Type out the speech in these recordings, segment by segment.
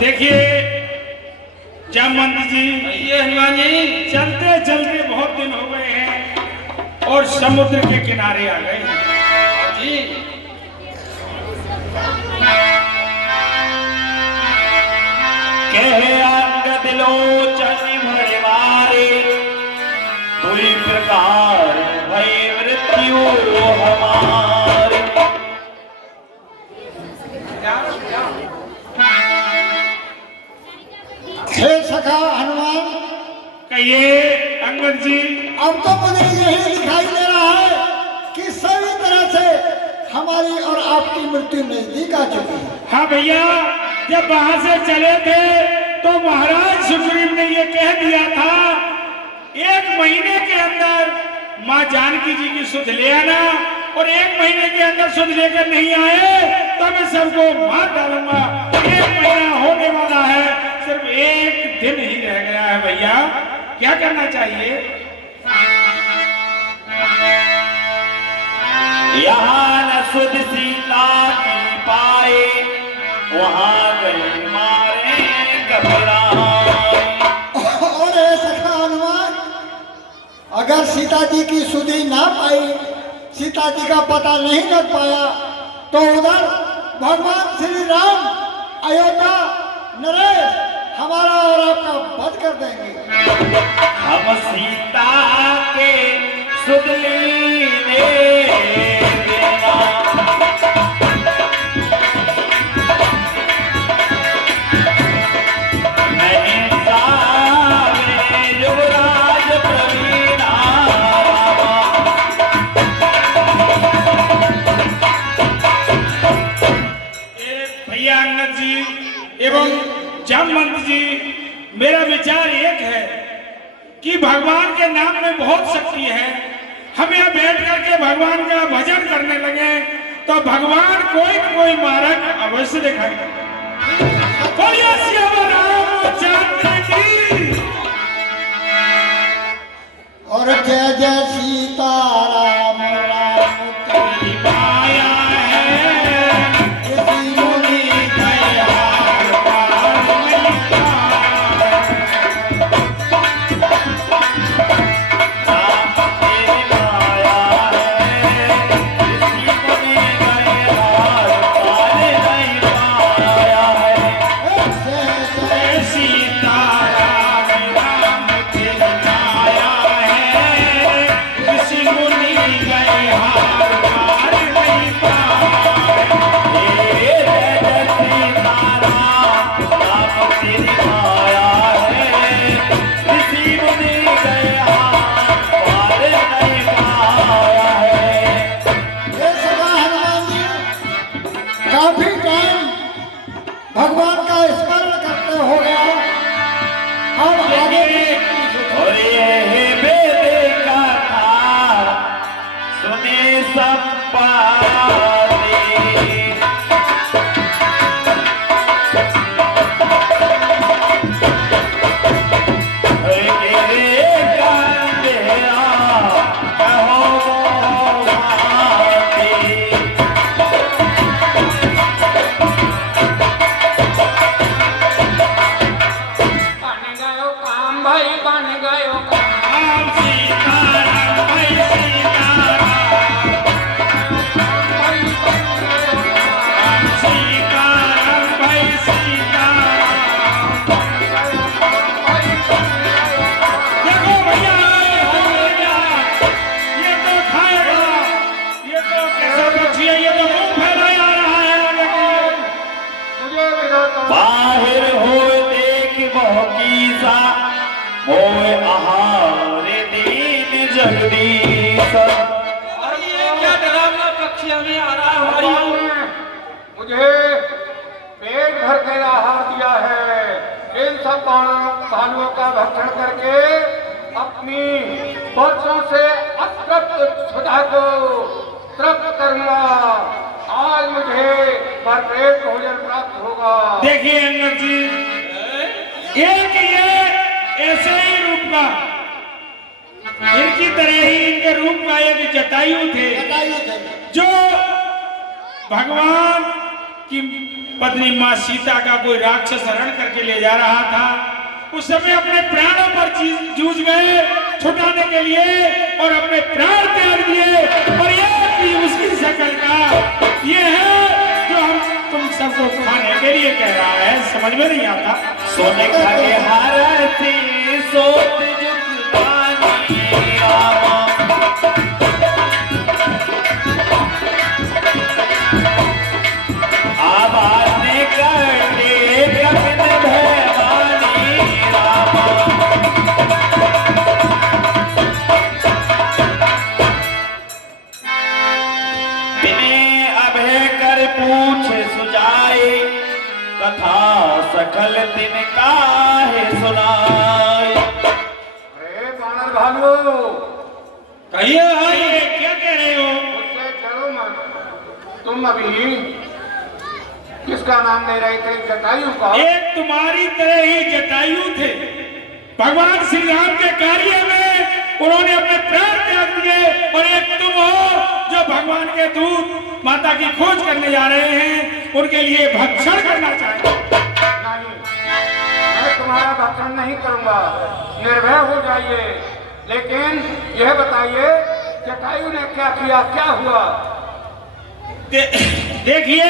देखिए जामवंत जी, ये हनुमान जी चलते चलते बहुत दिन हो गए हैं और समुद्र के किनारे आ गए हैं जी। कहे अंगद लोचन भरवारे, दुई प्रकार भय मृत्यु हमारे। हे सखा हनुमान, कहिए अंगद जी। अब तो मुझे यही दिखाई दे रहा है कि सभी तरह से हमारी और आपकी मृत्यु नजदीक आ चुकी है। हाँ भैया, जब वहां से चले थे तो महाराज सुग्रीव ने ये कह दिया था 1 महीने के अंदर माँ जानकी जी की सुध ले आना, और 1 महीने के अंदर सुध लेकर नहीं आए तो मैं सबको मार डालूंगा। 1 महीना होने वाला है, सिर्फ 1 दिन ही रह गया है भैया, क्या करना चाहिए? यहाँ न सुध सीता की पाए, वहाँ गई मारे घबराए। और हे सखा हनुमान, अगर सीता जी की सुधि ना पाई, सीता जी का पता नहीं लग पाया, तो उधर भगवान श्री राम अयोध्या नरेश हमारा और आपका वध कर देंगे। हम सीता के सुध लेने देना, नहीं सावे युवराज प्रवीणा रामा। भैया अंगद जी एवं जामवंत जी, मेरा विचार एक है कि भगवान के नाम में बहुत शक्ति है। हम यहाँ बैठ करके भगवान का भजन करने लगे तो भगवान कोई न कोई मार्ग अवश्य दिखाएगा। बोलिए सियावर रामचंद्र की। और जय जय सीताराम राम तेरी माया है, किसी मुनि दया पार नहीं पाए। राम तेरी माया है, किसी को भी दया पार नहीं पाया है। जय सीताराम राम तेरी माया है, किसी मुनि गए हार पार नहीं पाए। जय जय सीताराम राम तेरी माया है, किसी मुनि गए हार पार नहीं पाया है। हे सखा हनुमान जी, काफी टाइम भगवान का स्मरण करते हो गया, अब आगे और ये वेद का था सुने सब पाते। बन गयो काम भाई, बन गयो काम। राम सीताराम भाई सीताराम, भाई बन गयो काम। राम सीताराम भाई सीताराम। भाई बन गयो काम। देखो भैया, ये तो खाएगा, ये तो कैसा पक्षी है, ये तो मुंह फैलाए आ रहा है। लेकिन मुझे विदा तो बाहर हो देख मोहकी सा, मोए आहार दीन जगदीश। ये क्या डरावना पक्षी हमें आ रहा है हमारी? मुझे पेट भर के आहार दिया है। इन सब भालुओं का भक्षण करके अपनी वर्षों से अतृप्त सुधा को तृप्त करूंगा। आज मुझे भरपेट भोजन प्राप्त होगा। देखिए अंगद जी, एक ये ऐसे ही रूप का, इनकी तरह ही इनके रूप का एक जटायु थे बताइए थे। जो भगवान कि पत्नी मां सीता का कोई राक्षस हरण करके ले जा रहा था। उस समय अपने प्राणों पर जूझ गए छुटाने के लिए और अपने प्राण त्याग दिए। और ये कि उसकी शक्ल का ये है जो हम तुम सबको खाने के लिए कह रहा है, समझ में नहीं आता। सोने का के हार थी सोत जुगवानी रामा, आवाज ने करते कपिन भवानी रामा। बिने अभय कर पूछ सुजाए, कथा सकल दिन काहे सुनाए। अरे बानर भालू, कहिए भाई क्या कह रहे हो? मुझसे डरो मत। तुम अभी किसका नाम ले रहे थे? जटायु का? एक तुम्हारी तरह ही जटायु थे। भगवान श्री राम के कार्य में उन्होंने अपने प्राण त्याग दिए। और एक तुम हो जो भगवान के दूत माता की खोज करने जा रहे हैं, उनके लिए भक्षण करना चाहते। नहीं, मैं तुम्हारा भक्षण नहीं करूंगा, निर्भय हो जाइए। लेकिन यह बताइए जटायु ने क्या किया, क्या हुआ? देखिए,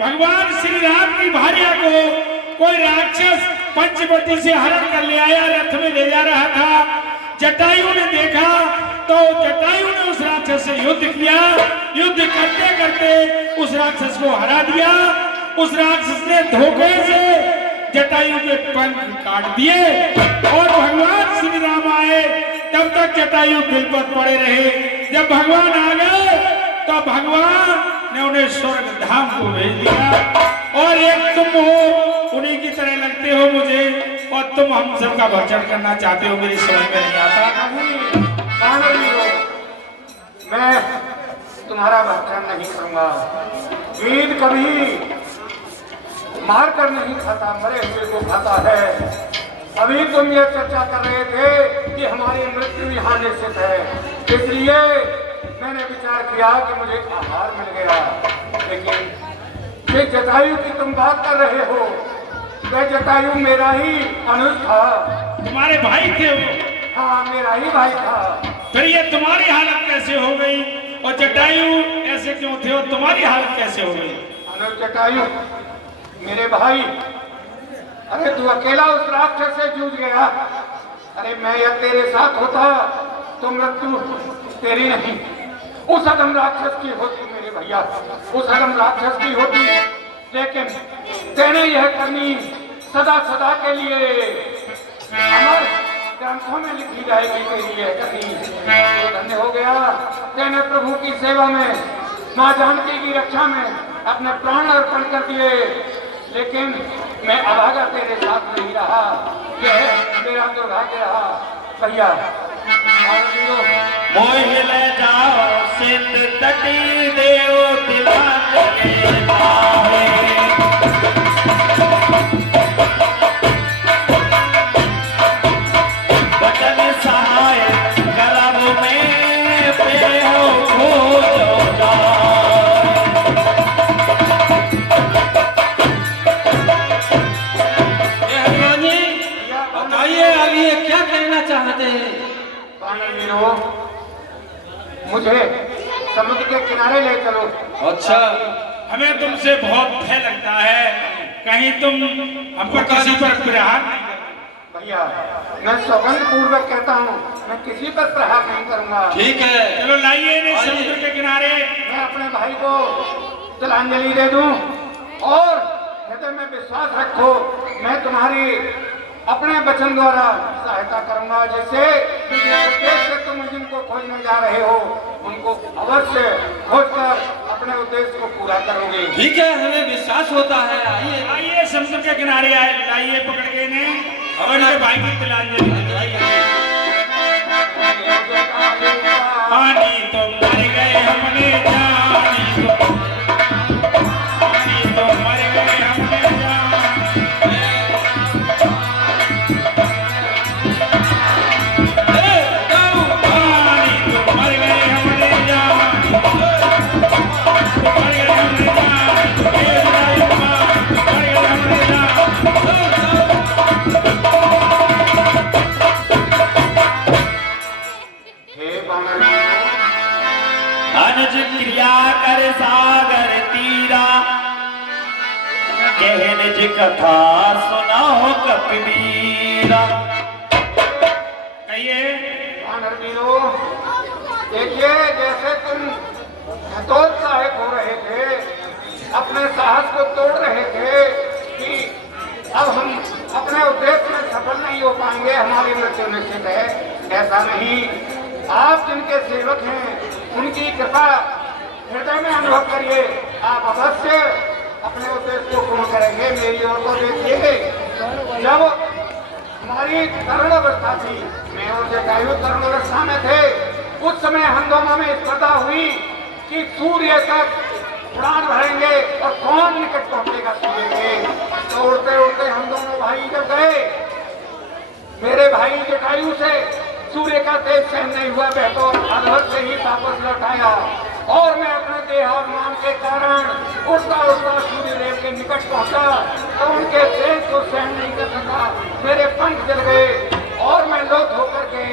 भगवान श्री राम की भार्या को कोई राक्षस पंचवटी से हरण कर ले आया, रथ में ले जा रहा था। जटायु ने देखा तो जटायु ने उस राक्षस से युद्ध किया। युद्ध करते करते उस राक्षस को हरा दिया। उस राक्षस ने धोखे से जटायु के पंख काट दिए। और भगवान श्री राम आए, तब तक जटायु बिल पर पड़े रहे। जब भगवान आ गए तो भगवान ने उन्हें स्वर्ग धाम को भेज दिया। और एक तुम हो, उन्हीं की तरह लगते हो मुझे, और तुम हम सबका भक्षण करना चाहते हो, मेरी समझ में नहीं आता। नहीं, बानर वीरो, मैं तुम्हारा भक्षण नहीं करूंगा। वीर कभी मार कर नहीं खाता, मरे हुए को खाता है। अभी तुम ये चर्चा कर रहे थे कि हमारी मृत्यु यहाँ निश्चित है, इसलिए मैंने विचार किया कि मुझे आहार मिल गया। लेकिन ये जटायु की तुम बात कर रहे हो, वह जटायु मेरा ही अनुज था। तुम्हारे भाई थे वो? हाँ, मेरा ही भाई था। फिर ये तुम्हारी हालत कैसे हो गई? और जटायु ऐसे क्यों थे और तुम्हारी हालत कैसे हो गई? अनुज जटायु मेरे भाई, अरे तू अकेला उस राक्षस से जूझ गया। अरे मैं या तेरे साथ होता तो मृत्यु तेरी नहीं, उस अदम राक्षस की होती मेरे भैया, उस अदम राक्षस की होती। लेकिन तेने यह करनी सदा सदा के लिए अमर ग्रंथों में लिखी जाएगी तेरी यह करनी। तो धन्य हो गया, तेने प्रभु की सेवा में, माँ जानकी की रक्षा में अपने प्राण अर्पण कर दिए। लेकिन मैं अभागा तेरे साथ नहीं रहा, यह मेरा दुर्भाग्य रहा भैया। मोह ले जाओ सिंध तटी देव दिलान के नाहे। वचन सहाय करब में पे हो खोजो बताइए अब ये क्या करना चाहते हैं? वीरो, मुझे समुद्र के किनारे ले चलो। अच्छा, हमें तुमसे बहुत भय लगता है, कहीं तुम हमको किसी पर प्रहार नहीं करो। भैया, मैं सौगंध पूर्वक कहता हूँ, मैं किसी पर प्रहार नहीं करूंगा। ठीक है। चलो लाइए इन्हें समुद्र के किनारे। मैं अपने भाई को तिलांजलि दे दूं और हृदय में विश्वास रखो, मैं तुम्हारी अपने वचन द्वारा सहायता करूंगा, जिससे उद्देश्य से तुम जिनको खोजने जा रहे हो उनको अवश्य खोजकर अपने उद्देश्य को पूरा करोगे। ठीक है, हमें विश्वास होता है। आइए आइए समुद्र के किनारे आए, लाइए पकड़ के इन्हें और इनके भाई की तिलांजलि दिलवाइए। पानी तो मर गए हमने जानी, पानी तो मर गए हमने जानी, पानी तो मर गए हमने जानी, मर गए हमने जानी। अनुज क्रिया कर सागर तीरा, कहन जी कथा सुनाओ कबीरा। कहिए। वीरों, देखिए जैसे तुम हतोत्साहित हो रहे थे, अपने साहस को तोड़ रहे थे कि अब हम अपने उद्देश्य में सफल नहीं हो पाएंगे, हमारी मृत्यु निश्चित है, ऐसा नहीं। आप जिनके सेवक हैं उनकी कृपा हृदय में अनुभव करिए, आप अवश्य अपने उद्देश्य को पूर्ण करेंगे। मेरी ओर को देखिए, जब हमारी तरुण अवस्था थी, मैं और जटायु तरुण अवस्था में थे, उस समय हम दोनों में स्पर्धा हुई कि सूर्य तक उड़ान भरेंगे और कौन निकट पहुंचेगा सूर्य के। तो उड़ते उड़ते हम दोनों भाई जब गए, मेरे भाई जटायु से सूर्य का तेज सहन नहीं हुआ, बहतो अधवत से ही वापस लौट आया और मैं अपने देह और मान के कारण उड़ता उड़ता सूर्यदेव के निकट पहुंचा तो उनके तेज को सहन नहीं कर सका, मेरे पंख जल गए और मैं लोथ होकर के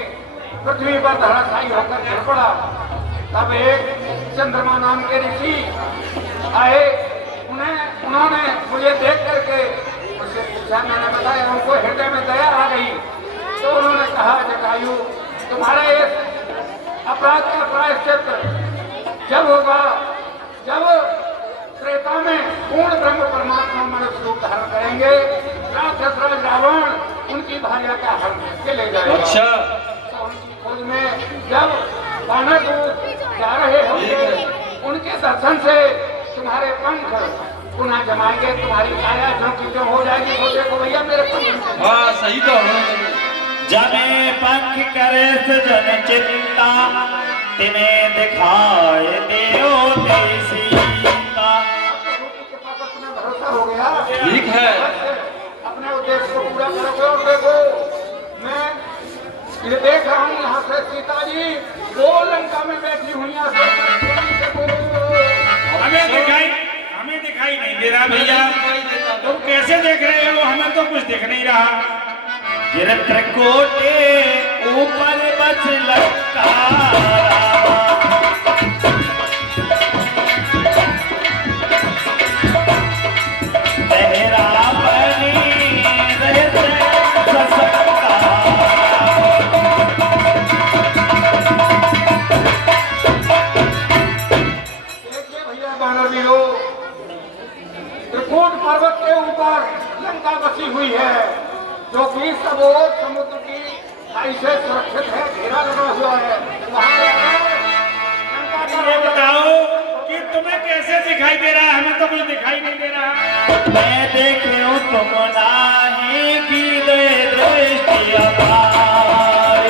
पृथ्वी पर धराशायी होकर गिर पड़ा। तब एक चंद्रमा नाम के ऋषि आए, उन्होंने मुझे देख करके मुझसे पूछा, मैंने बताया उनको हृदय में दया आ गई, तो उन्होंने कहा जटायु तुम्हारे इस अपराध का प्रायश्चित जब होगा जब त्रेता में पूर्ण ब्रह्म परमात्मा मनुष्य रूप धारण करेंगे, राक्षस राज रावण उनकी भार्या का हरण करके ले जाएगा। अच्छा। तो उनकी खोज में जब वानर दूत जा रहे होंगे, उनके दर्शन से तुम्हारे पंख पुनः जमाएंगे, तुम्हारी काया जो की जो हो जाएगी, वो देखो भैया मेरे पंख। हाँ सही तो है। जमे पंख करे सजन चिंता, तिन्हें दिखाए देओ सीता। भरोसा हो गया, ठीक है। अपने उद्देश्य को पूरा करोगे। और देखो मैं ये देख रहा हूँ यहाँ से सीता जी वो लंका में बैठी हुई हैं। हमें दिखाई नहीं दे रहा भैया, दिखाई देता तुम कैसे देख रहे हो? हमें तो कुछ दिख नहीं रहा। गिरत्रकोटे ऊपर बच लंका, तेरा बनी रहते ससंका। देखिए भैया बानर वीरों, त्रिकूट पर्वत के ऊपर लंका बसी हुई है, जो कि सबोर समुद्र की खाई से सुरक्षित है, घेरा लगा हुआ है। ये बताओ कि तुम्हें कैसे दिखाई दे रहा है? हमें तो कुछ दिखाई नहीं दे रहा। मैं देख रही हूँ तुम नाही की दृष्टि अपार,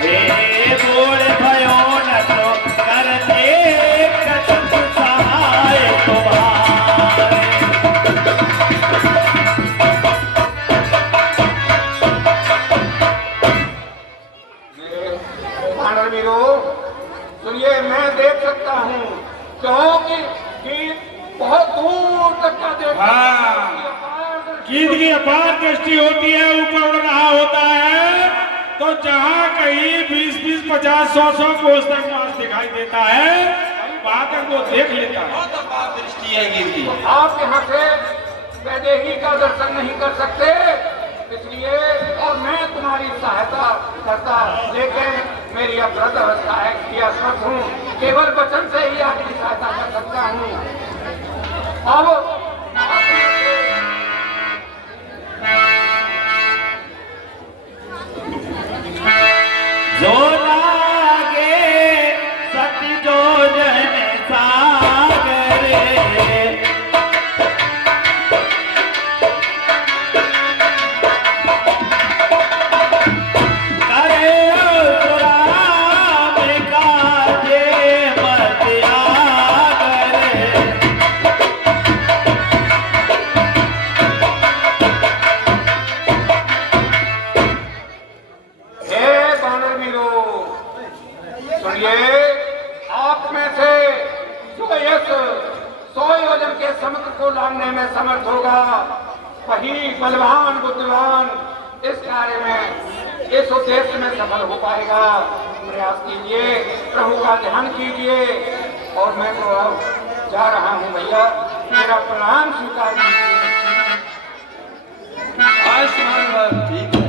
हे बोल भयो न तो करते कछुक सहाय तुम्हारे। बानर वीरों सुनिए, मैं देख सकता हूँ क्योंकि बहुत दूर तक का देख हाँ। गीत की अपार दृष्टि होती है, ऊपर उड़ रहा होता है तो जहाँ कहीं 20-20, 50, 100 कोस तक मास दिखाई देता है, वहां तक वो देख लेता है। बहुत अपार दृष्टि है गिरती। आप यहाँ से वैदेही का दर्शन नहीं कर सकते, इसलिए और मैं तुम्हारी सहायता करता, लेकिन मेरी अपराध अवस्था है कि असमर्थ हूँ, केवल वचन से ही आपकी सहायता कर सकता हूँ। अब जो लागे सती जो जन सागरे, करे सुराम काजे मत आगरे। हे बानर वीरों, सुनिए, आप में से जो यश 100 योजन के समुद्र को लांघने में समर्थ होगा, वही बलवान बुद्धिमान इस कार्य में, इस उद्देश्य में सफल हो पाएगा। प्रयास कीजिए, प्रभु का ध्यान कीजिए। और मैं तो अब जा रहा हूँ भैया, मेरा प्रणाम स्वीकार कीजिए। आयुष्मान भव, ठीक है।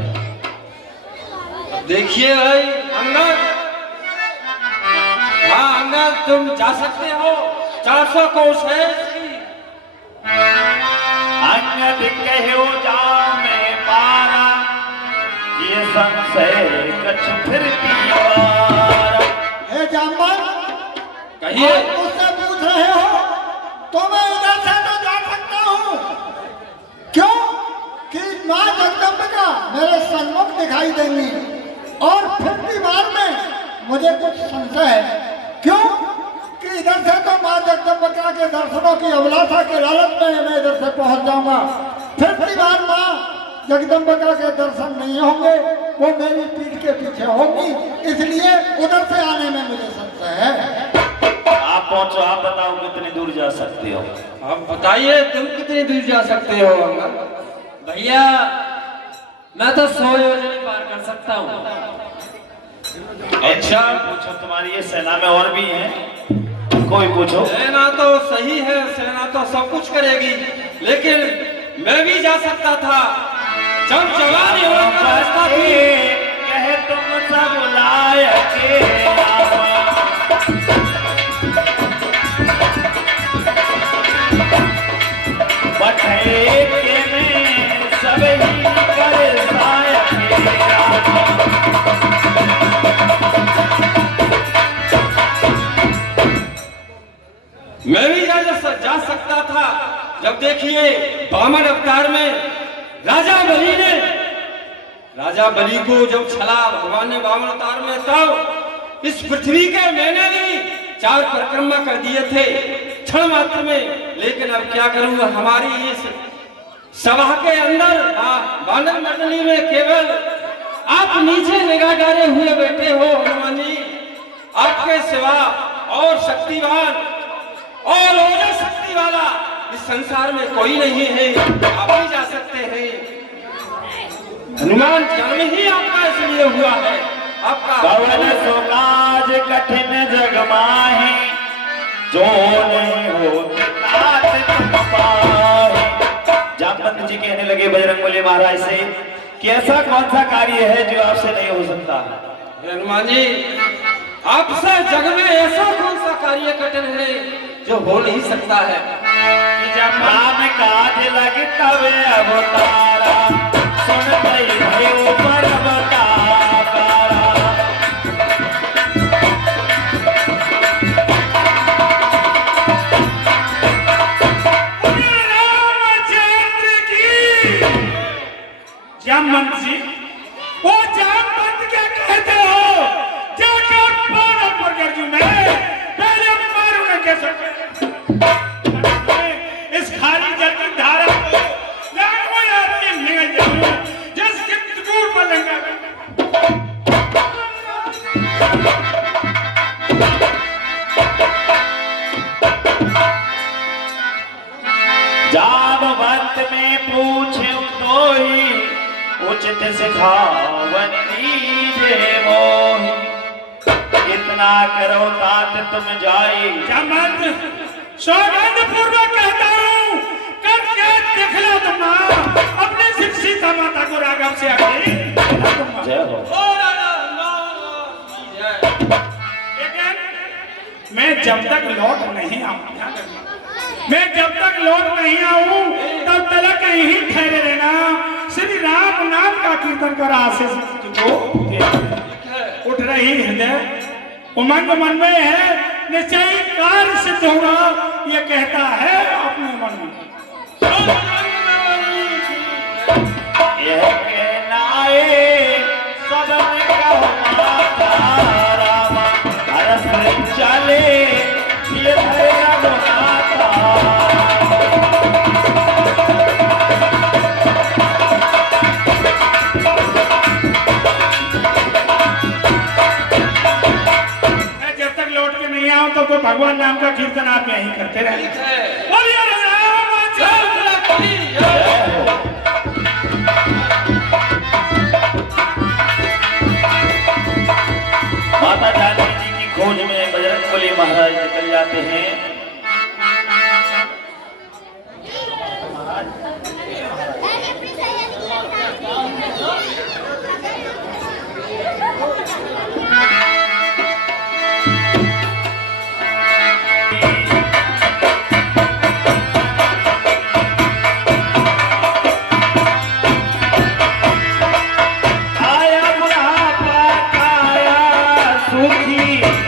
देखिए भाई अंगद, हाँ अंगद तुम जा सकते हो, 400 कोस है इसकी। अंगद कहो जा मैं पारा, ये संशय कछ फिर दीवारा। हे जामवन, कहिए। आप मुझसे पूछ रहे हो तो मैं इधर से तो जा सकता हूँ। क्यों कि माँ जगदम्बिका मेरे सन्मुख दिखाई देंगी और 50 बार में मुझे कुछ संशय है। क्यों कि इधर से तो माँ जगदम्बिका के दर्शनों की अभिलाषा के लालच में मैं इधर से पहुंच जाऊंगा। 50 बार माँ जगदम्बिका के दर्शन नहीं होंगे, वो मेरी पीठ के पीछे होंगी, इसलिए उधर से आने में मुझे संशय है। आप पहुंचो, आप बताओ कितनी दूर जा सकते हो। अब बताइए तुम कितनी दूर जा सकते हो अंगद? भैया मैं तो 100 योजने पार कर सकता हूँ। अच्छा पूछो, तुम्हारी ये सेना में और भी हैं, कोई पूछो। सेना तो सही है, सेना तो सब कुछ करेगी, लेकिन मैं भी जा सकता था जब जवानी अवस्था थी। कहे तुम सब लायक आवा, बठे के में सब ही कर सायक मैं भी जा सकता था जब देखिए वामन अवतार में राजा बलि को जब छला भगवान ने वामन अवतार में, तब इस पृथ्वी के मैंने भी 4 परिक्रमा कर दिए थे क्षण मात्र में। लेकिन अब क्या करूं, हमारी इस सभा के अंदर वानर मंडली में केवल आप नीचे निगाह डाले हुए बैठे हो हनुमान जी। आपके सिवा और शक्तिवान और ओजस शक्ति वाला इस संसार में कोई नहीं है। आप भी जा सकते हैं। हनुमान जन्म ही आपका इसलिए हुआ है, आपका पवन सुकाज कठिन जग माहि, जो नहीं हो तात तुम पाहि। जामवंत जी कहने लगे बजरंगबली महाराज से कि ऐसा कौन सा कार्य है जो आपसे नहीं हो सकता। हनुमान जी, आपसे जग में ऐसा कौन सा कार्य कठिन है जो हो नहीं सकता है। जब राम काज लग तब अवतारा, सुन भयो पर अवतारा। जामवंत जी, वो जामवंत क्या कहते हो? जाकर पागल पर कर दूं मैं, पहले मारूंगा कैसे? इस खाली जल की धारा को लाखों आदमी निगल जाऊं, जिसके दूर पर लंगा। जामवंत में पूछे तो ही उचित सिखावन दीजे मोहि। इतना करो तात तुम जाए। जामवंत, सौगंध पूर्वक कहता हूँ, करके दिखला तुम अपने सीता माता को राघव से आगे। जय हो। लेकिन मैं जब तक लौट नहीं आऊं, मैं जब तक लौट नहीं आऊं तब तक यहीं ठहरे रहना। श्री राम नाम का कीर्तन कर आशीष तुझको उठ रही हृदय, उमंग मन में है, निश्चय कार्य सिद्ध होगा, ये कहता है अपने मन में। यह कहनाए सब कहो माता रामा, हरस चले ये रघुनाथा। तो भगवान नाम का कीर्तन आप यहीं करते रहे। बोलिए राम जय। जाते हैं। आया बुढ़ापा काया सूखी,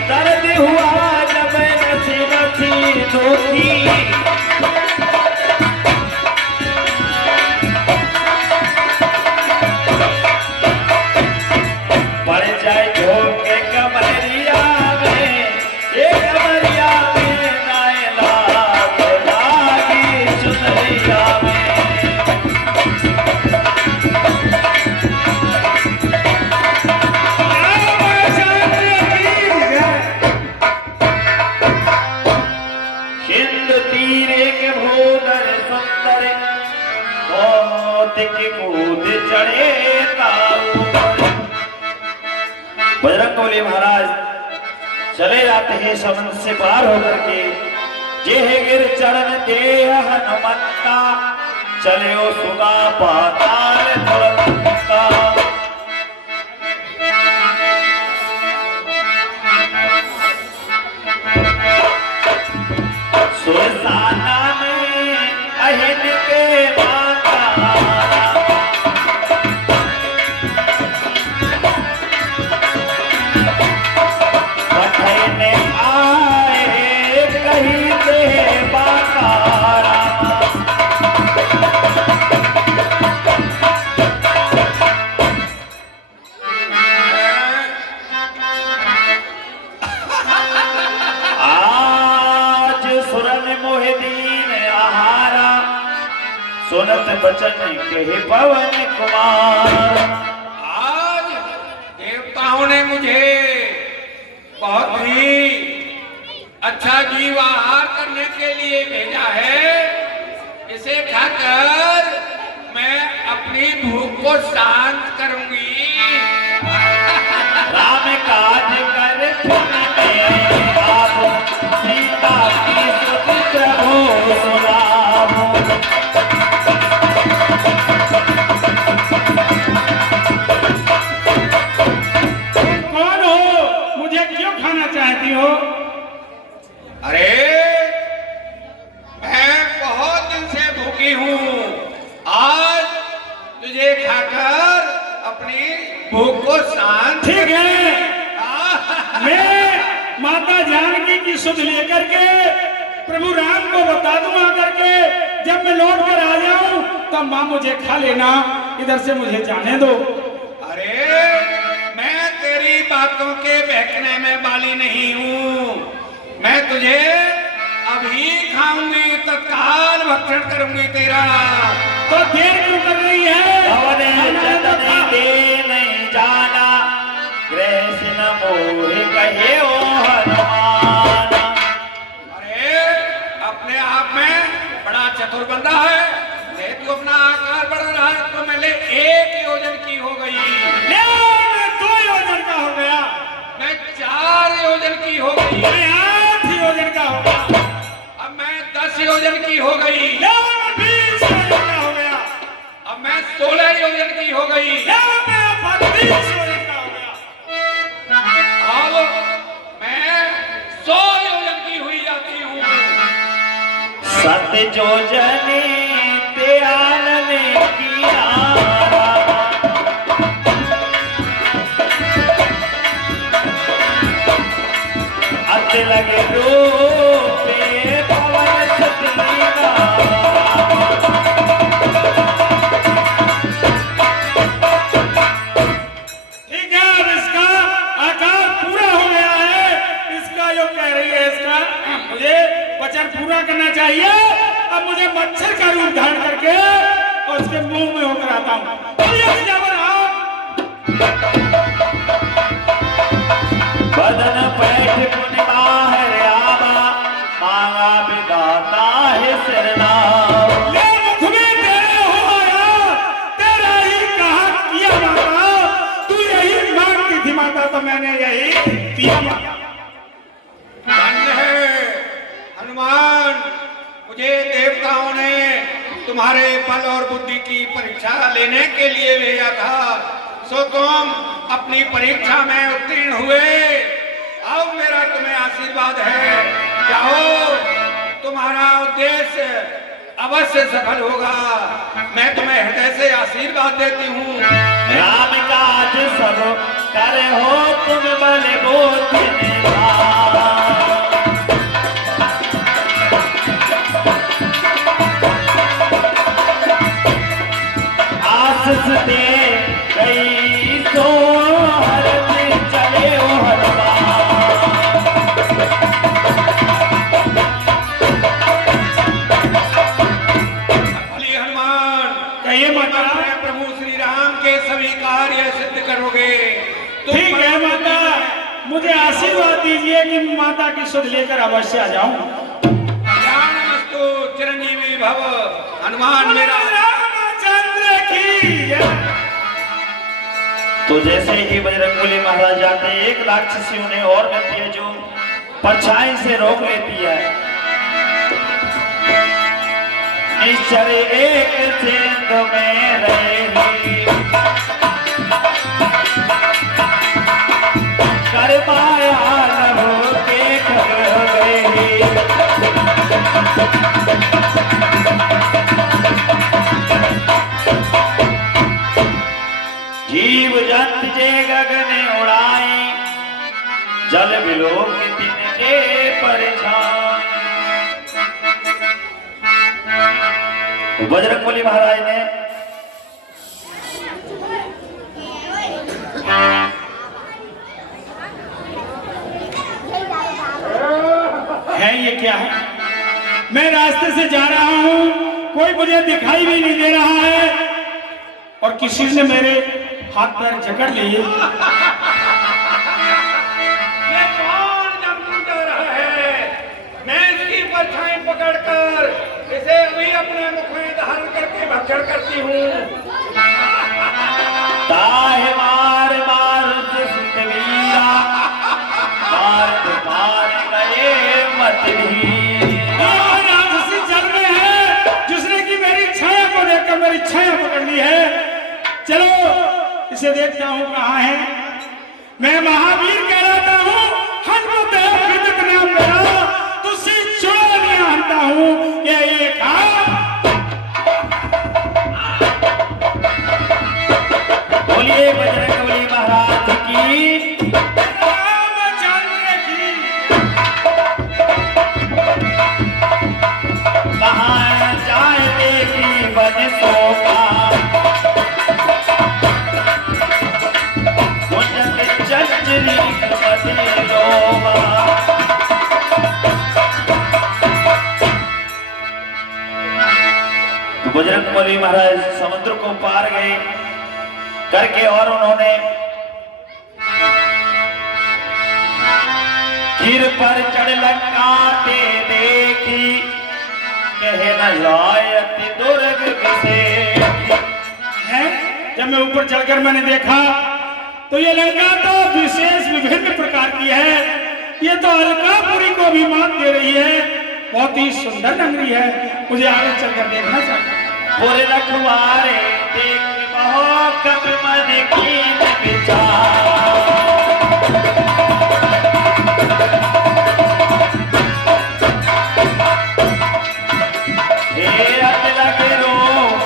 दर्द हुआ जब नथी नथी धोखी। पड़ जाए झोंके कमरिया में, ये कमरिया में नायला लागी चुनरिया में। हिंद तीरे के भूधर सुंदर, मोतिक कूद चढ़े ताऊ पर। बजरंगबली महाराज चले जाते हैं समुद्र से पार होकर के। जेह गिर चरण देह हनुमंता, चले ओ सुगा पाताल तुरंता। सुरसाना में अहिन के माता, पठने आए कहीं से बाकारा। आज सुरन मोहिदीन आहारा, सुनत बचन कहे पवन कुमार। आज देवताओं ने मुझे बहुत ही अच्छा जीव आहार करने के लिए भेजा है। इसे खाकर मैं अपनी भूख को शांत करूंगी। राम काज कर आप सीता की सुपुत्र हो सुनामो। तुम कौन हो? मुझे क्यों खाना चाहती हो? अरे मैं बहुत दिन से भूखी हूँ। आज तुझे खाकर अपनी भूख को शांत। ठीक है, मैं माता जानकी की सुध लेकर के प्रभु राम को बता दूं आकर के। जब मैं लौट कर आ जाऊं तब माँ मुझे खा लेना, इधर से मुझे जाने दो। अरे मैं तेरी बातों के बहकने में बाली नहीं हूँ। मैं तुझे अभी खाऊंगी, तत्काल भक्षण करूंगी तेरा। तो देर क्यों कर रही है? भवन खाना तो जतन खा। दे नहीं जाना, ग्रह से न मोहि कहे ओ हनुमान। अरे अपने आप में बड़ा चतुर बंदा है। नहीं तू अपना आकार बढ़ा रहा है तो मैंने 1 योजन की हो गई। ले, मैं 2 योजन का हो गया, मैं 4 योजन की हो गई। मैं 8 योजन का हो गया, अब मैं 10 योजन की हो गई। ले, मैं 20 योजन का हो गया, अब मैं 16 योजन की हो गई। ले, मैं 32 योजन का हो गया। अब मैं 100 योजन की हुई जाती हूँ। सत जो जने त्याल में किया, अत लगे रूपे पवन सतलीना। ठीक है, अब इसका आकार पूरा हो गया है। इसका जो कह रही है, इसका मुझे वचन पूरा करना चाहिए। अब मुझे मच्छर का रूप धारण करके और उसके मुंह में होकर आता हूँ। बदन पैठ पुन बाहर आवा, मांगा बिगाता है सिरनाव। ले मुझमें तेरे हो आया, तेरा ही कहा किया माता। तू यही मांगती थी माता, तो मैंने यही दिया माता। धन्य है बुद्धि की परीक्षा लेने के लिए भेजा था, सो तुम अपनी परीक्षा में उत्तीर्ण हुए। अब मेरा तुम्हें आशीर्वाद है, जाओ, तुम्हारा उद्देश्य अवश्य सफल होगा। मैं तुम्हें हृदय से आशीर्वाद देती हूँ। राम काज सब करे हो तुम बल बोध निधान। आशीष दे गई सो हरत चले ओ हनुमान। भली हनुमान, कहिए माता। अपने प्रभु श्री राम के सभी कार्य सिद्ध करोगे। तुम ठीक है माता, मुझे आशीर्वाद दीजिए कि माता की सुध लेकर अवश्य आ जाऊं। कल्याणमस्तु, चिरंजीवी भव। हनुमान मेरा रामचंद्र की जय। तो जैसे ही बजरंगबली महाराज जाते, एक राक्षसी उन्हें और मिलती है जो परछाई से रोक लेती है। निश्चर एक छेद में रहेगी, कर पाया लहू के खग गई। जीव जंत जे गगन उड़ाई, जल विलोक तिनके परछाई। बजरंगबली महाराज ने है ये क्या है? मैं रास्ते से जा रहा हूँ, कोई मुझे दिखाई भी नहीं दे रहा है और किसी ने मेरे हाथ पैर जकड़ लिए। ये कौन जंतु जा रहा है? मैं इसकी परछाई पकड़कर इसे अभी अपने मुख में धारण करके भक्षण करती हूँ। ताहे मार मार जिस वीरा, मार मार गए मत वीरा। राक्षसी चल रहे हैं जिसने की मेरी छाया को देखकर मेरी छाया पकड़ ली है। चलो इसे देखता हूँ कहाँ है। मैं महावीर कहलाता हूँ, हनुमदेव विदित नाम मेरा, तुझसे चुड़ैलियां हंता हूँ। ये कहा बोलिए बजरंगबली महाराज की। रामचंद्र की। कहाँ जाए देखी बन सोका, मुझे चंचली मदी लोमा। तो बजरंगबली महाराज समुद्र को पार गए करके और उन्होंने गिर पर चढ़ लंकाते देखी, कहे न लायत दुर्ग से। है जब मैं ऊपर चढ़कर मैंने देखा तो ये लंका तो विशेष विभिन्न प्रकार की है। ये तो अलकापुरी को भी मात दे रही है। बहुत ही सुंदर नगरी है, मुझे आगे चलकर देखना चाहिए। पूरे रखवारे देख बहो कब मन कीन विचार। हे अतलग रो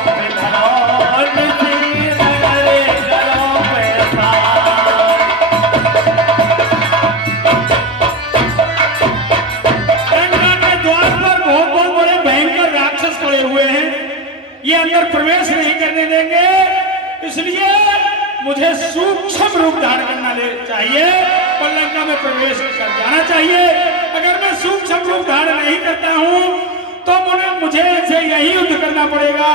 धनौन श्री नगर करो पैसा। लंका के द्वार पर बहुत बहुत बड़े भयंकर राक्षस पड़े हुए हैं। ये अंदर प्रवेश नहीं करने देंगे, इसलिए मुझे सूक्ष्म रूप धारण करना चाहिए और लंका में प्रवेश कर जाना चाहिए। अगर मैं सूक्ष्म रूप धारण नहीं करता हूँ तो मुझे इसे यही युद्ध करना पड़ेगा।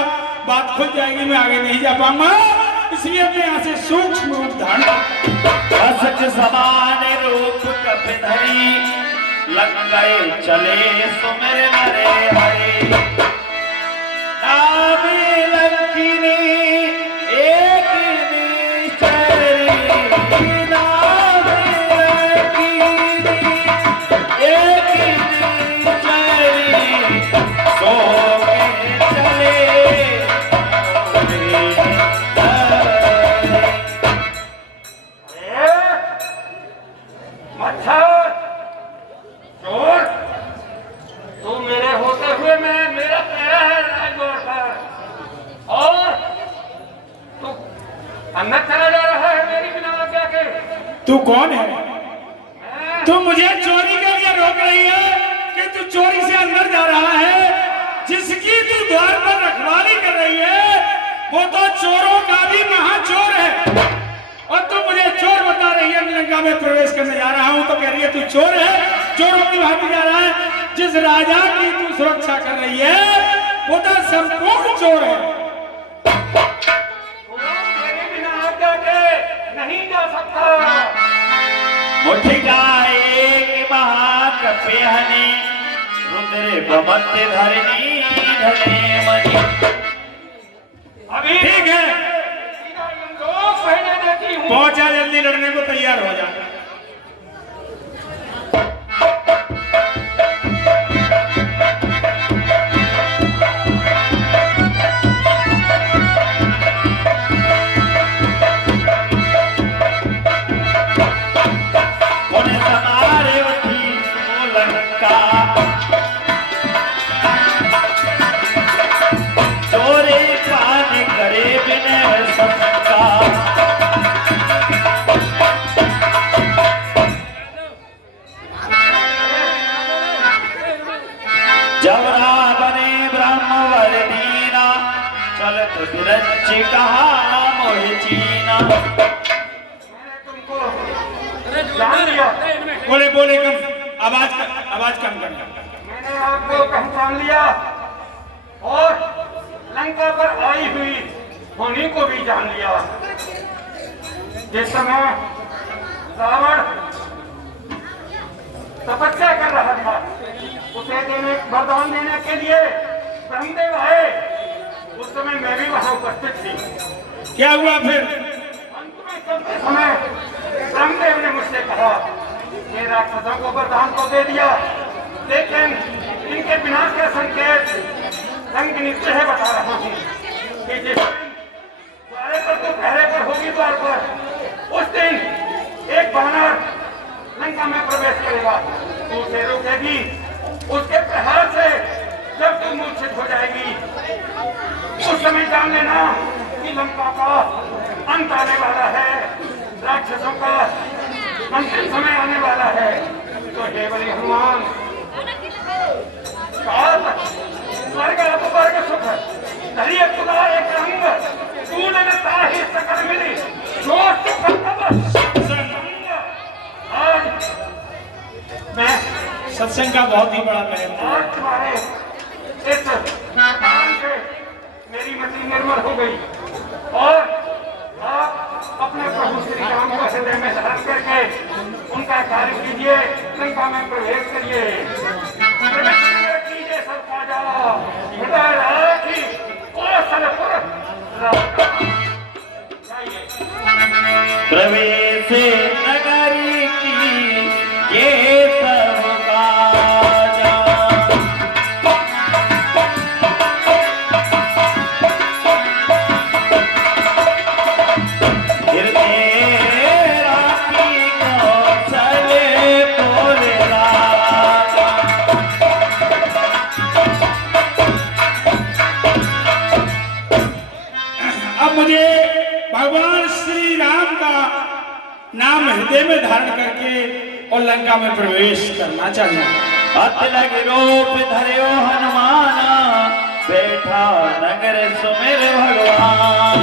बात खुल जाएगी, मैं आगे नहीं जा पाऊंगा। इसलिए अपने यहाँ से सूक्ष्म रूप धारण। असक समान रूप कप धरी, लग गए चले सुमिर मरे हरि। नामे लंकिनी एक निश्चरी, नामे लंकिनी एक निश्चरी, सो के चले अंदर चला जा रहा है मेरी बिना आज्ञा के। तू कौन है? तू मुझे चोरी के लिए रोक रही है कि तू चोरी से अंदर जा रहा है? जिसकी तू द्वार पर रखवाली कर रही है वो तो चोरों का भी महाचोर है, और तू मुझे चोर बता रही है। लंका में प्रवेश करने जा रहा हूं तो कह रही है तू चोर है, चोरों की भांति जा रहा है। जिस राजा की तू सुरक्षा कर रही है वो तो संपूर्ण चोर है। मेरी बिना आज्ञा के नहीं जा सकता। मुठिका एक महाकपे हने रुद्र बमत धरनी धने मणि। अभी ठीक है, सीधा यमलोक पहने देती हूँ। पहुंचा, जल्दी लड़ने को तैयार हो जा। उन्हें समारे उठी वो लंका चोरे कान करे बिन सबका। जवरा बने ब्रह्मवर दीना चलत बिरंच कहा मोह चीना। तुमको जान लिया। बोले बोले कम, आवाज कम कर। मैंने आपको पहचान लिया और लंका पर आई हुई होनी को भी जान लिया। जिस समय रावण तपस्या कर रहा था उसे वरदान देने के लिए ब्रह्मदेव आए, उस समय मैं भी वहां उपस्थित थी। क्या हुआ फिर? अंत में चलते समय ब्रह्मदेव ने मुझसे कहा कि राक्षसों को वरदान तो दे दिया, लेकिन इनके विनाश के संकेत रंग निश्चय है बता रहा हूँ कि जिस दिन द्वारे पर तो पहरे पर होगी द्वार पर, उस दिन एक बानर लंका में प्रवेश करेगा, तू उसे रोकेगी, उसके प्रहार से जब तू मूर्छित हो जाएगी उस समय जान लेना कि लंका का अंत आने वाला है, राक्षसों का अंतिम समय आने वाला है। तो हे बलि हनुमान, स्वर्ग अपवर्ग सुख धरिय खुदा एक रंग तूने ताहि सकल मिली जो सुख तब आज मैं सत्संग का बहुत ही बड़ा महत्व है। आज तुम्हारे इस दान से मेरी मति निर्मल हो गई और आप अपने प्रभु श्री राम को हृदय में धारण करके उनका कार्य कीजिए, लंका में प्रवेश करिए। कीजिए सब काजा हृदय राखी कौशलपुर जाइए। प्रवेश नगरी की ये सब काजा। हृदय राखी कौशलपुर राजा। अब मुझे भगवान श्री राम का नाम हृदय में धारण करके और लंका में प्रवेश करना चाहिए। अत लग रूप धर्यो हनुमाना बैठा नगर सुमिर भगवान।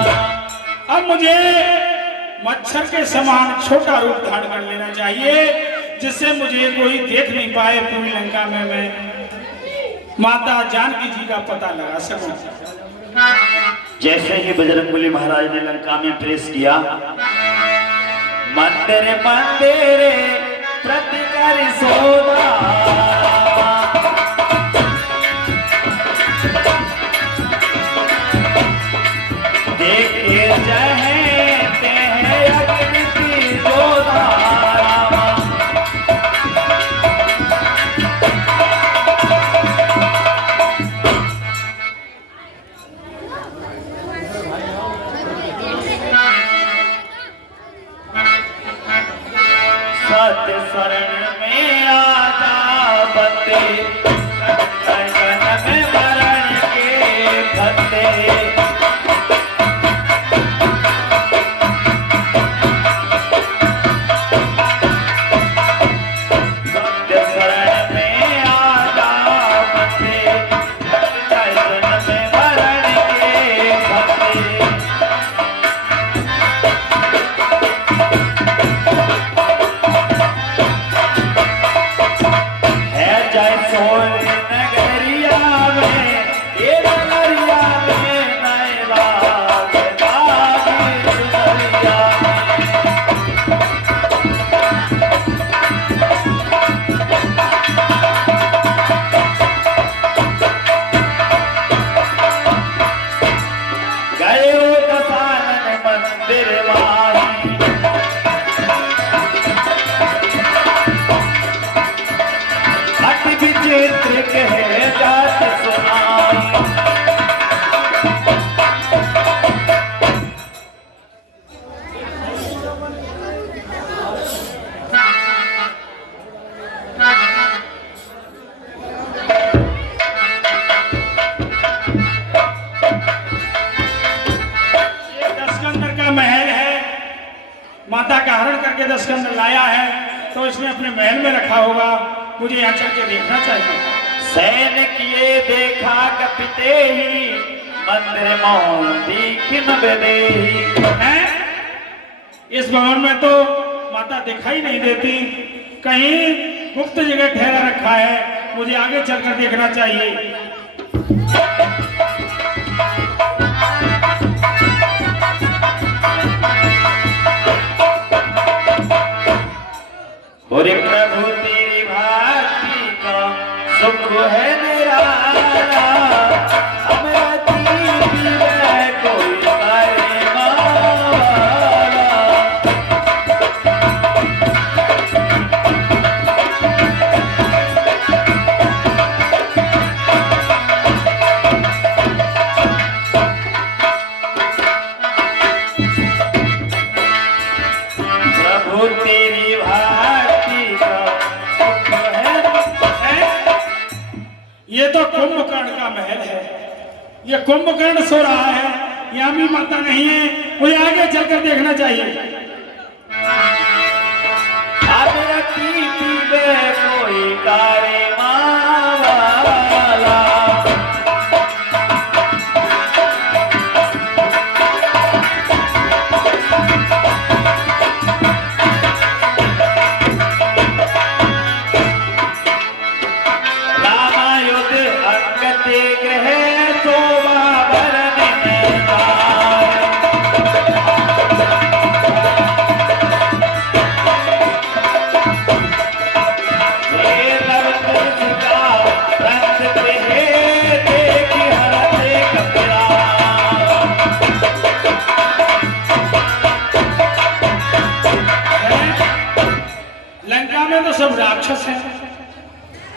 अब मुझे मच्छर के समान छोटा रूप धारण कर लेना चाहिए जिससे मुझे कोई देख नहीं पाए, पूरी लंका में मैं माता जानकी जी का पता लगा सकूं। जैसे ही बजरंगबली महाराज ने लंका में प्रवेश किया, मंदिर मंदिर प्रतिकर सोदा देखे जहते हैं अग्नि की जोधा। सत शरण में आजा मंदिर माही अति विचित्र कहे जात सुनाई महल है, माता का हरण करके दशकंद लाया है, तो इसने अपने महल में रखा होगा। मुझे यहाँ चल के देखना चाहिए। सैन किए देखा कपिते ही मंदिर मोती किन बेदेही हैं? इस भवन में तो माता दिखाई नहीं देती, कहीं गुप्त जगह ठहरा रखा है। मुझे आगे चलकर देखना चाहिए। और प्रभु तेरी भक्ति का सुख है निराला हमें दीदी है कोई करे मावाला प्रभु तेरी भक्ति का सुख है ये तो कुंभकर्ण का महल है। ये कुंभकर्ण सो रहा है, यहाँ भी माता नहीं है। मुझे आगे चलकर देखना चाहिए। अब रखी पीबे कोई करे मावाला रामायुध अंगते ग्रह शोभा भरण निधान हे लव तुझका रंग पे देखी हरते कपिला लंका में तो सब राक्षस हैं।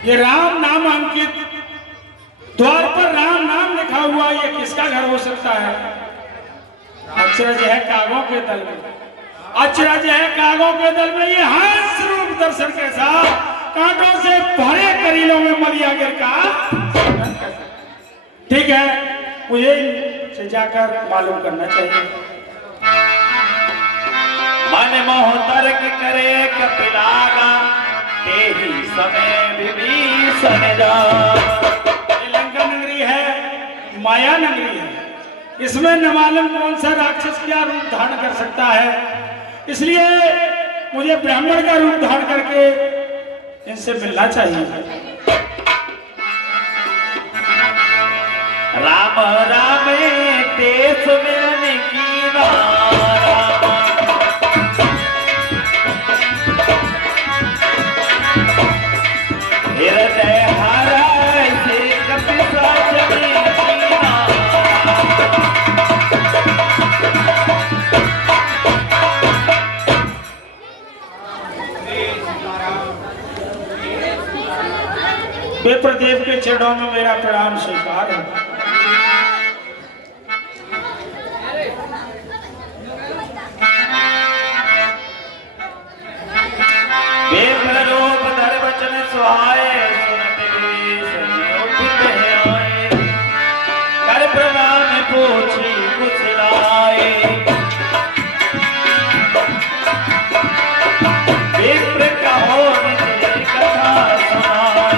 ये राम नाम अंकित, द्वार पर राम नाम लिखा हुआ, ये किसका घर हो सकता है? अचरज है कागों के दल में, अचरज है कागों के दल में। ये हंस रूप दर्शन के साथ कांटों से भरे करीलों में मलिया गिर का। ठीक है, मुझे से जाकर मालूम करना चाहिए। मन मोह तर्क करे कपिलागा तेही समय विभीषण जा ये लंका नगरी है, माया नगरी है। इसमें न मालूम कौन सा राक्षस क्या रूप धारण कर सकता है। इसलिए मुझे ब्राह्मण का रूप धारण करके इनसे मिलना चाहिए। राम रामे तेज मिलन की नारा हृदय हरा से कपिसा जमी की नारा विप्रदेव के चरणों में मेरा प्रणाम स्वीकार हो। बेप्रलोभ धर वचन सुहाए सुनत विभीषण उठित है आए कर प्रणाम पूछी कुछ लाए विप्र कहो निज कथा सुनाए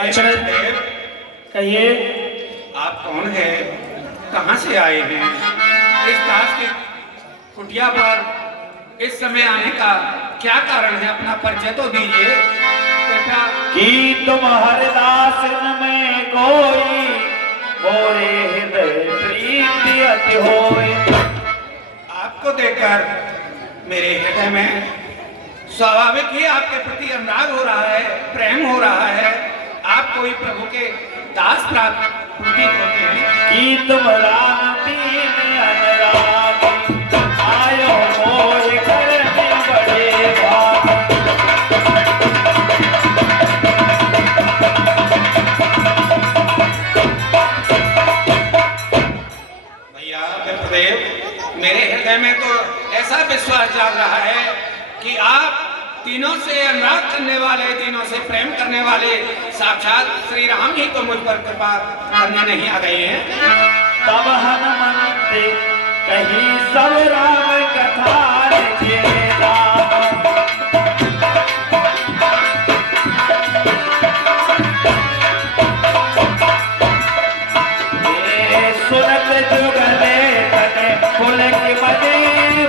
अचरज कहिए, आप कौन है, कहाँ से आए हैं? इस दास की कुटिया पर इस समय आने का क्या कारण है? अपना परिचय तो दीजिए कृपया। कि तुम हरदास में कोई मोरे हृदय प्रीति अति होए आपको देखकर मेरे हृदय में स्वाभाविक ही आपके प्रति अनुराग हो रहा है, प्रेम हो रहा है। आप कोई प्रभु के दास प्राप्त प्रतीत होते हैं। कि तुम राम दीन अनुरागी, आयो मोर घर में बड़े भागी। भैया विप्रदेव, मेरे हृदय में तो ऐसा विश्वास जाग रहा है कि आप तीनों से अनुराग करने वाले, तीनों से प्रेम करने वाले साक्षात श्री राम ही तो मुझ पर कृपा करने नहीं आ गए हैं। तब हनुमंत कही सब राम कथा लिखे राम। ये सुनत जुगले तने पुलक मने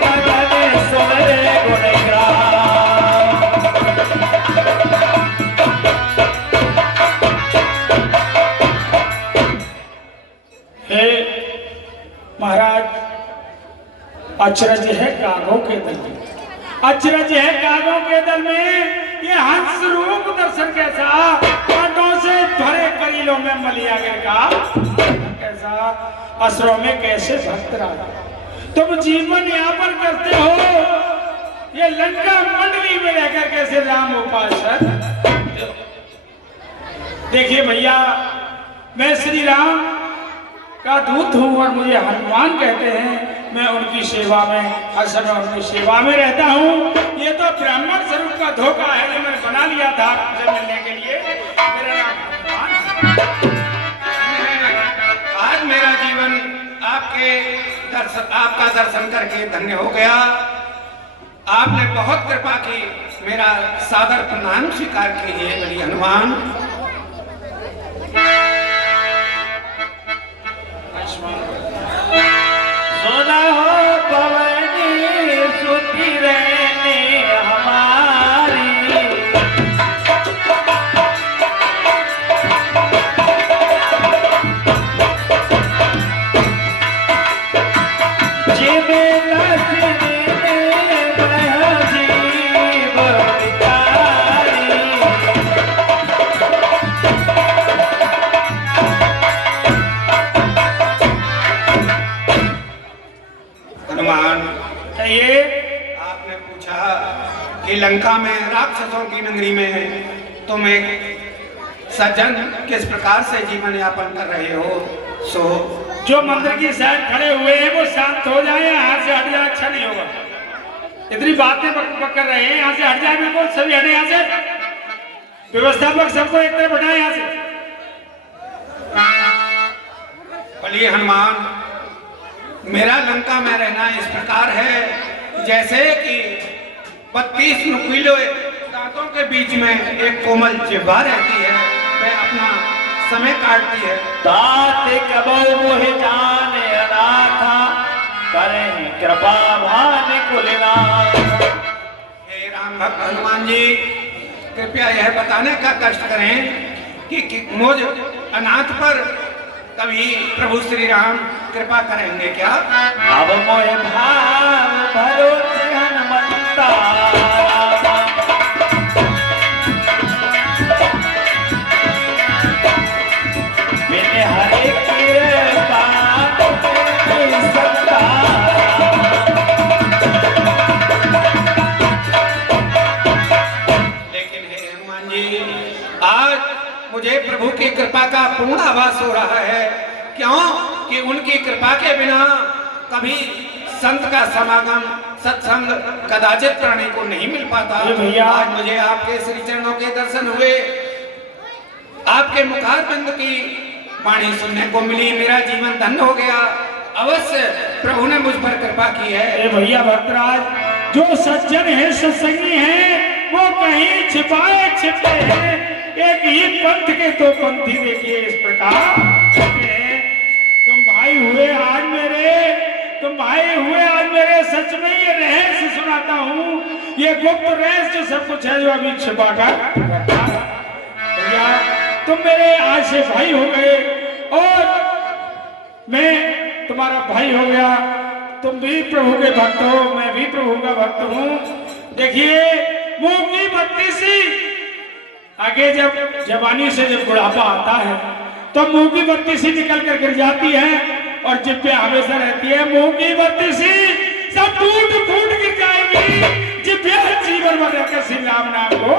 बदन सुमरे गुणग्राम। हे महाराज, अचरज है कागों के दल में, अचरज है कागों के दल में ये हंस रूप दर्शन कैसा, कांटों से भरे करीलों में मलियागर का कैसा, असरों में कैसे भक्त राजा। तुम जीवन यापन करते हो, ये लंका मंडली में रहकर कैसे राम उपासक। देखिए भैया, मैं श्री राम का दूत हूँ और मुझे हनुमान कहते हैं। मैं उनकी सेवा में, हर समय उनकी सेवा में रहता हूँ। ये तो ब्राह्मण स्वरूप का धोखा है, ये मैंने बना लिया था आपसे मिलने के लिए। मेरा नाम हनुमान है। आज मेरा जीवन आपका दर्शन करके धन्य हो गया। आपने बहुत कृपा की, मेरा सादर प्रणाम स्वीकार कीजिए बड़ी हनुमान। सुना हो पवनी सुती रहने हमारी, जिमे लक्ष्मी ने बह जीव बिचारी। हनुमान, कहिए। आपने पूछा कि लंका में राक्षसों की नगरी में तुम एक सज्जन किस प्रकार से जीवन यापन कर रहे हो। सो जो मंदिर की साइड खड़े हुए हैं वो शांत हो जाए, यहाँ से हट जाए, अच्छा नहीं होगा। इतनी बातें बक कर रहे हैं, यहाँ से हट जाए, बिल्कुल सभी हटे यहाँ से। व्यवस्थापक सबको एक तरफ हटाए यहाँ से। बोलिए हनुमान, मेरा लंका में रहना इस प्रकार है जैसे कि 32 नुकीले दांतों के बीच में एक कोमल जिह्वा रहती है, वह अपना समय काटती है। तात कबो मोह जाने अनाथा, करें कृपा भान कुलनाथ। हे राम भक्त हनुमान जी, कृपया यह बताने का कष्ट करें कि मुझ अनाथ पर कभी प्रभु श्री राम कृपा करेंगे क्या। अब मोह भाव भरोसे हनुमंता, बिन हरे कृपा कोई सत्ता। लेकिन हे हनुमान जी, आज मुझे प्रभु की कृपा का पूर्ण आभास हो रहा है। क्यों कि उनकी कृपा के बिना कभी संत का समागम, सत्संग कदाचित प्राणी को नहीं मिल पाता। आज मुझे आपके श्री चरणों के दर्शन हुए, आपके मुखारबिंद की वाणी सुनने को मिली, मेरा जीवन धन्य हो गया। अवश्य प्रभु ने मुझ पर कृपा की है। अरे भैया भक्तराज, जो सज्जन है, सत्संगी है, वो कहीं छिपाए छिपे हैं। एक ही पंथ के दो पंथी देखिए इस प्रकार। तुम भाई हुए आज मेरे, तुम भाई हुए आज मेरे। सच में ये रहस्य सुनाता हूँ, ये गुप्त रहस्य सब कुछ है जो अभी छिपा कर भैया तुम मेरे आज से भाई हो गए और मैं तुम्हारा भाई हो गया। तुम भी प्रभु के भक्त हो, मैं भी प्रभु का भक्त हूँ। देखिए मुंह की बत्ती सी, आगे जब जवानी से जब बुढ़ापा आता है तो मुंह की बत्ती सी निकल कर गिर जाती है और जिभ पे हमेशा रहती है। मुंह की बत्ती सी सब टूट फूट गिर जाएगी, जिभ पे जीवन भर रहकर श्री राम नाम को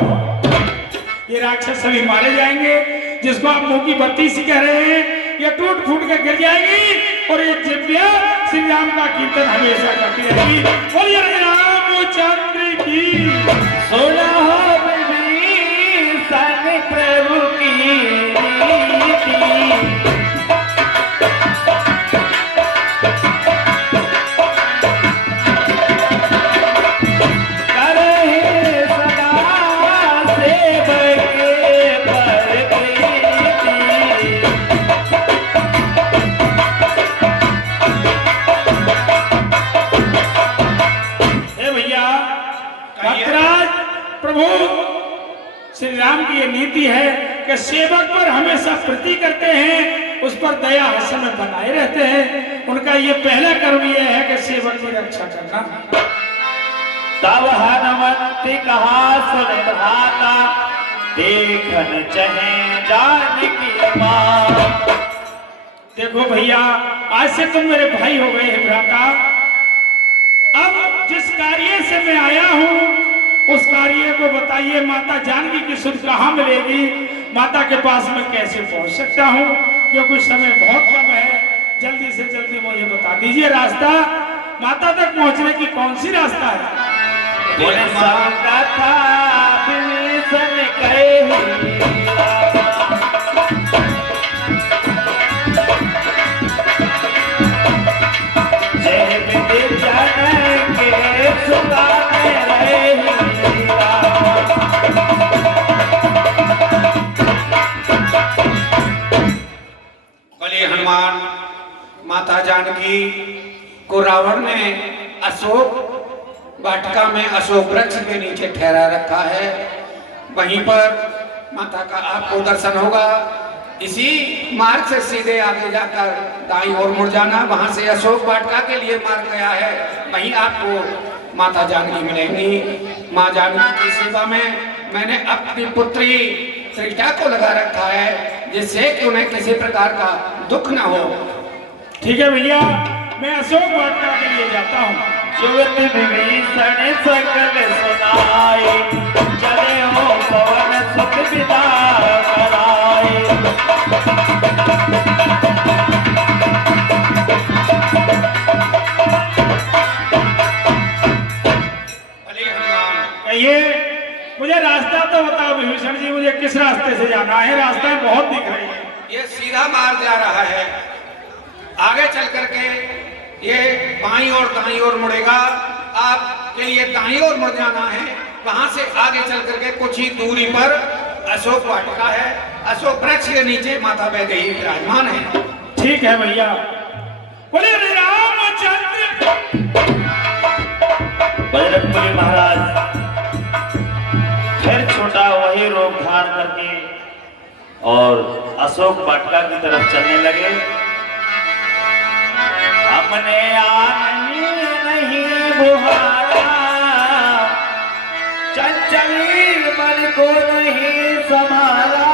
ये राक्षस सभी मारे जाएंगे। जिसको आप मुंह की बत्ती सी कह रहे हैं ये टूट फूट कर गिर जाएगी और ये जिभ्या श्री राम का कीर्तन हमेशा करती रहेगी। बोलिए रामचंद्र की सुना हो विभीषण प्रभु की नीति, करे सदा सेवक पर प्रीति। हे भैया भक्तराज प्रभु श्री राम की ये नीति है कि सेवक पर हमेशा प्रीति करते हैं, उस पर दया हर समय बनाए रहते हैं। उनका ये पहला कर्म ये है कि सेवक की रक्षा करना। तब हनुमंत कहा सुन भाता, देखन चहे जानकी मां। देखो भैया आज से तुम मेरे भाई हो गए हैं भ्राता। अब जिस कार्य से मैं आया हूँ उस कार्य को बताइए। माता जानकी की सुध कहाँ मिलेगी, माता के पास मैं कैसे पहुंच सकता हूँ, क्योंकि समय बहुत कम है। जल्दी से जल्दी मुझे बता दीजिए रास्ता, माता तक पहुंचने की कौन सी रास्ता है। बोले कथा विभीषण कहे जय विभीषण के सुगाने रहे बोले हनुमान, माता जानकी को रावण ने अशोक वाटिका में अशोक वृक्ष के नीचे ठहरा रखा है। वहीं पर माता का आपको दर्शन होगा। इसी मार्ग से सीधे आगे जाकर दाईं ओर मुड़ जाना, वहां से अशोक वाटिका के लिए मार्ग गया है। वहीं आपको माता जानकी मिलेंगी। माँ जानकी की सेवा में मैंने अपनी पुत्री त्रिजा को लगा रखा है, जिससे कि उन्हें किसी प्रकार का दुख न हो। ठीक है भैया, मैं अशोक वाटिका के लिए जाता हूँ। जुगत विभीषण सकल सुनाए, चले हो पवन सुत विदा कराए। भले हनुमान, कहिए मुझे रास्ता तो बताओ विभीषण जी, मुझे किस रास्ते से जाना है? रास्ता बहुत दिख रही है। ये सीधा मार्ग जा रहा है। आगे चल करके ये बाईं और दाईं ओर मुड़ेगा। आपके लिए दाईं ओर मुड़ जाना है। वहां से आगे चल करके कुछ ही दूरी पर अशोक वाटिका है। अशोक वृक्ष के नीचे माता वैदेही विराजमान है। ठीक है भैया। बोले रामचंद्र। बजरंगबली महाराज फिर छोटा वही रूप धारण करके और अशोक वाटिका की तरफ चलने लगे। हमने आने नहीं बुहारा, चंचल मन को नहीं संभाला।